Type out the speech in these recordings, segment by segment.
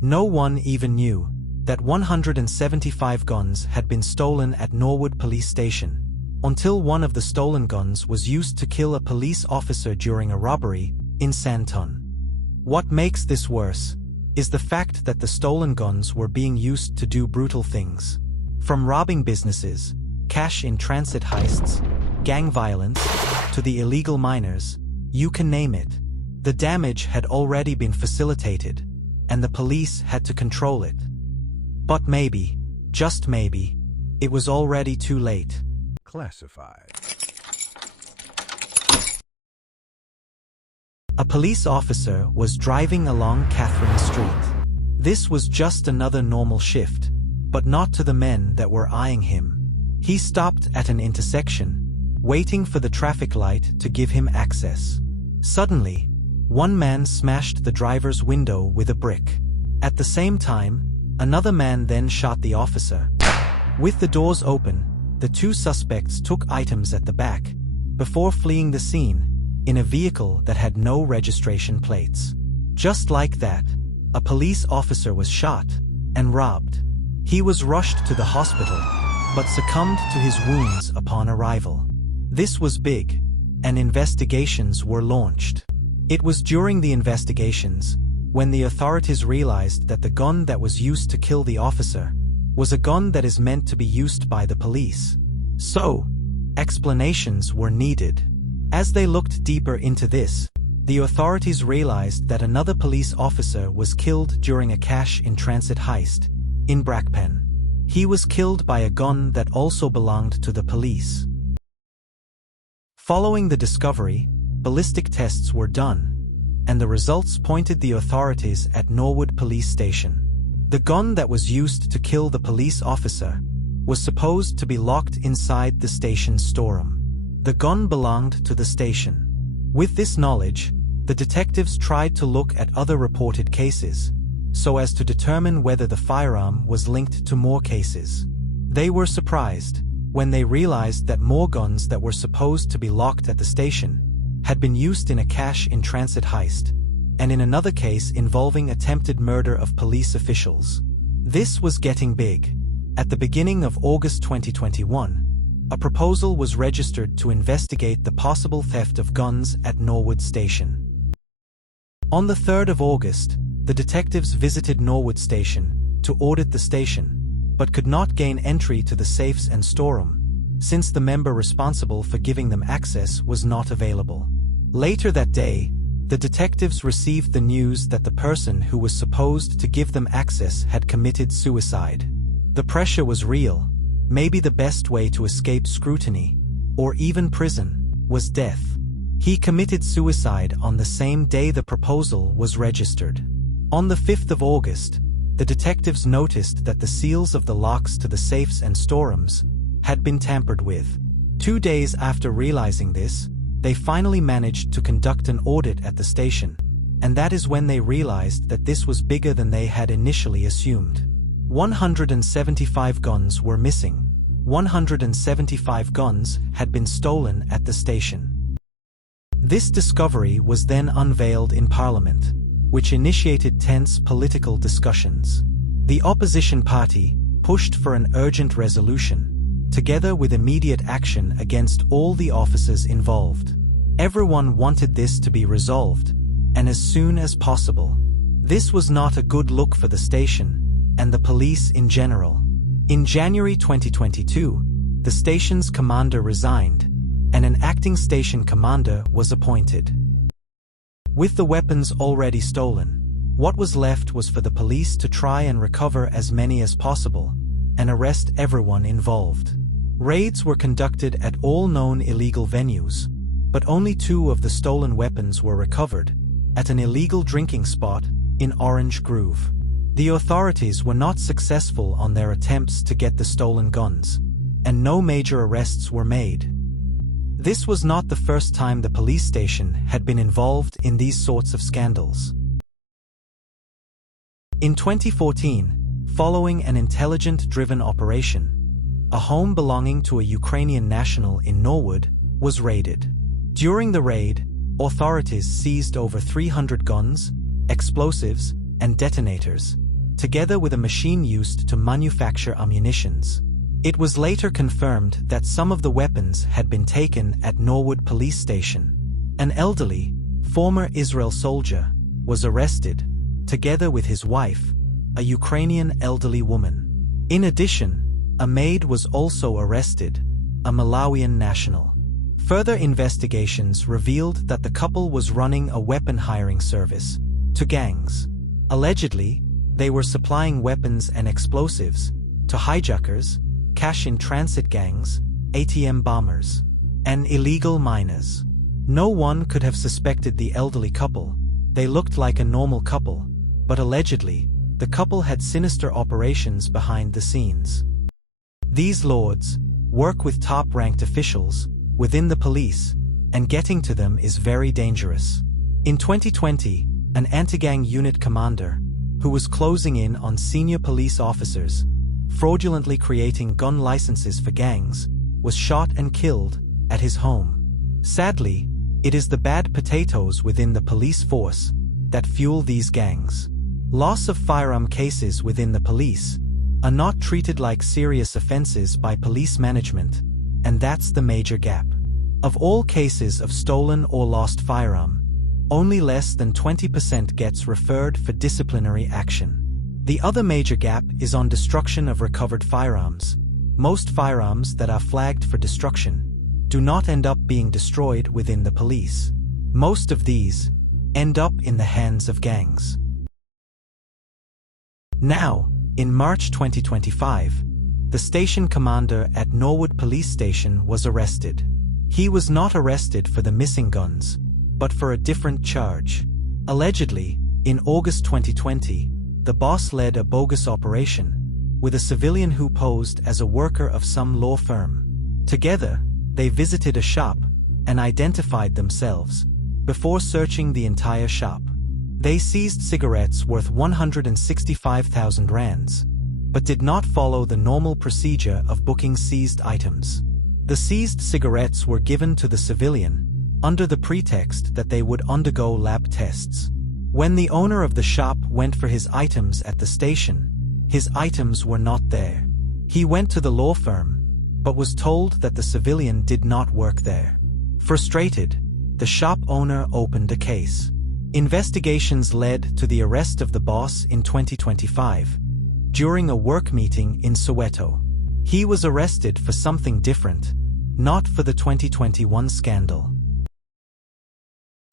No one even knew that 175 guns had been stolen at Norwood police station, until one of the stolen guns was used to kill a police officer during a robbery in Santon. What makes this worse is the fact that the stolen guns were being used to do brutal things. From robbing businesses, cash-in-transit heists, gang violence, to the illegal miners, you can name it. The damage had already been facilitated, and the police had to control it. But maybe, just maybe, it was already too late. Classified. A police officer was driving along Catherine Street. This was just another normal shift, but not to the men that were eyeing him. He stopped at an intersection, waiting for the traffic light to give him access. Suddenly, one man smashed the driver's window with a brick. At the same time, another man then shot the officer. With the doors open, the two suspects took items at the back, before fleeing the scene, in a vehicle that had no registration plates. Just like that, a police officer was shot and robbed. He was rushed to the hospital, but succumbed to his wounds upon arrival. This was big, and investigations were launched. It was during the investigations when the authorities realized that the gun that was used to kill the officer was a gun that is meant to be used by the police. So, explanations were needed. As they looked deeper into this, the authorities realized that another police officer was killed during a cash-in-transit heist in Brackpen. He was killed by a gun that also belonged to the police. Following the discovery, ballistic tests were done, and the results pointed the authorities at Norwood police station. The gun that was used to kill the police officer was supposed to be locked inside the station's storeroom. The gun belonged to the station. With this knowledge, the detectives tried to look at other reported cases, so as to determine whether the firearm was linked to more cases. They were surprised when they realized that more guns that were supposed to be locked at the station had been used in a cash-in-transit heist, and in another case involving attempted murder of police officials. This was getting big. At the beginning of August 2021, a proposal was registered to investigate the possible theft of guns at Norwood Station. On the 3rd of August, the detectives visited Norwood Station to audit the station, but could not gain entry to the safes and storeroom, since the member responsible for giving them access was not available. Later that day, the detectives received the news that the person who was supposed to give them access had committed suicide. The pressure was real. Maybe the best way to escape scrutiny, or even prison, was death. He committed suicide on the same day the proposal was registered. On the 5th of August, the detectives noticed that the seals of the locks to the safes and storerooms had been tampered with. 2 days after realizing this, they finally managed to conduct an audit at the station, and that is when they realized that this was bigger than they had initially assumed. 175 guns were missing. 175 guns had been stolen at the station. This discovery was then unveiled in Parliament, which initiated tense political discussions. The opposition party pushed for an urgent resolution, together with immediate action against all the officers involved. Everyone wanted this to be resolved, and as soon as possible. This was not a good look for the station and the police in general. In January 2022, the station's commander resigned, and an acting station commander was appointed. With the weapons already stolen, what was left was for the police to try and recover as many as possible, and arrest everyone involved. Raids were conducted at all known illegal venues, but only 2 of the stolen weapons were recovered, at an illegal drinking spot in Orange Grove. The authorities were not successful on their attempts to get the stolen guns, and no major arrests were made. This was not the first time the police station had been involved in these sorts of scandals. In 2014, following an intelligence-driven operation, a home belonging to a Ukrainian national in Norwood was raided. During the raid, authorities seized over 300 guns, explosives, and detonators, together with a machine used to manufacture ammunitions. It was later confirmed that some of the weapons had been taken at Norwood police station. An elderly, former Israel soldier, was arrested, together with his wife, a Ukrainian elderly woman. In addition, a maid was also arrested, a Malawian national. Further investigations revealed that the couple was running a weapon hiring service to gangs. Allegedly, they were supplying weapons and explosives to hijackers, cash-in-transit gangs, ATM bombers, and illegal miners. No one could have suspected the elderly couple. They looked like a normal couple, but allegedly, the couple had sinister operations behind the scenes. These lords work with top-ranked officials within the police, and getting to them is very dangerous. In 2020, an anti-gang unit commander, who was closing in on senior police officers, fraudulently creating gun licenses for gangs, was shot and killed at his home. Sadly, it is the bad potatoes within the police force that fuel these gangs. Loss of firearm cases within the police are not treated like serious offenses by police management, and that's the major gap. Of all cases of stolen or lost firearm, only less than 20% gets referred for disciplinary action. The other major gap is on destruction of recovered firearms. Most firearms that are flagged for destruction do not end up being destroyed within the police. Most of these end up in the hands of gangs. Now, in March 2025, the station commander at Norwood police station was arrested. He was not arrested for the missing guns, but for a different charge. Allegedly, in August 2020, the boss led a bogus operation with a civilian who posed as a worker of some law firm. Together, they visited a shop and identified themselves before searching the entire shop. They seized cigarettes worth 165,000 rands, but did not follow the normal procedure of booking seized items. The seized cigarettes were given to the civilian under the pretext that they would undergo lab tests. When the owner of the shop went for his items at the station, his items were not there. He went to the law firm, but was told that the civilian did not work there. Frustrated, the shop owner opened a case. Investigations led to the arrest of the boss in 2025, during a work meeting in Soweto. He was arrested for something different, not for the 2021 scandal.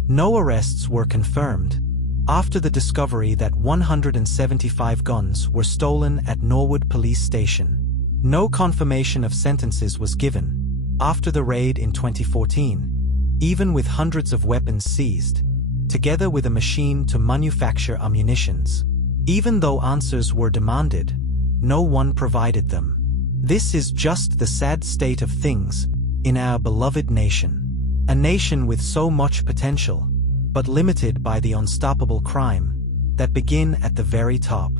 No arrests were confirmed after the discovery that 175 guns were stolen at Norwood police station. No confirmation of sentences was given after the raid in 2014, even with hundreds of weapons seized, together with a machine to manufacture ammunitions. Even though answers were demanded, no one provided them. This is just the sad state of things in our beloved nation. A nation with so much potential, but limited by the unstoppable crime that begin at the very top.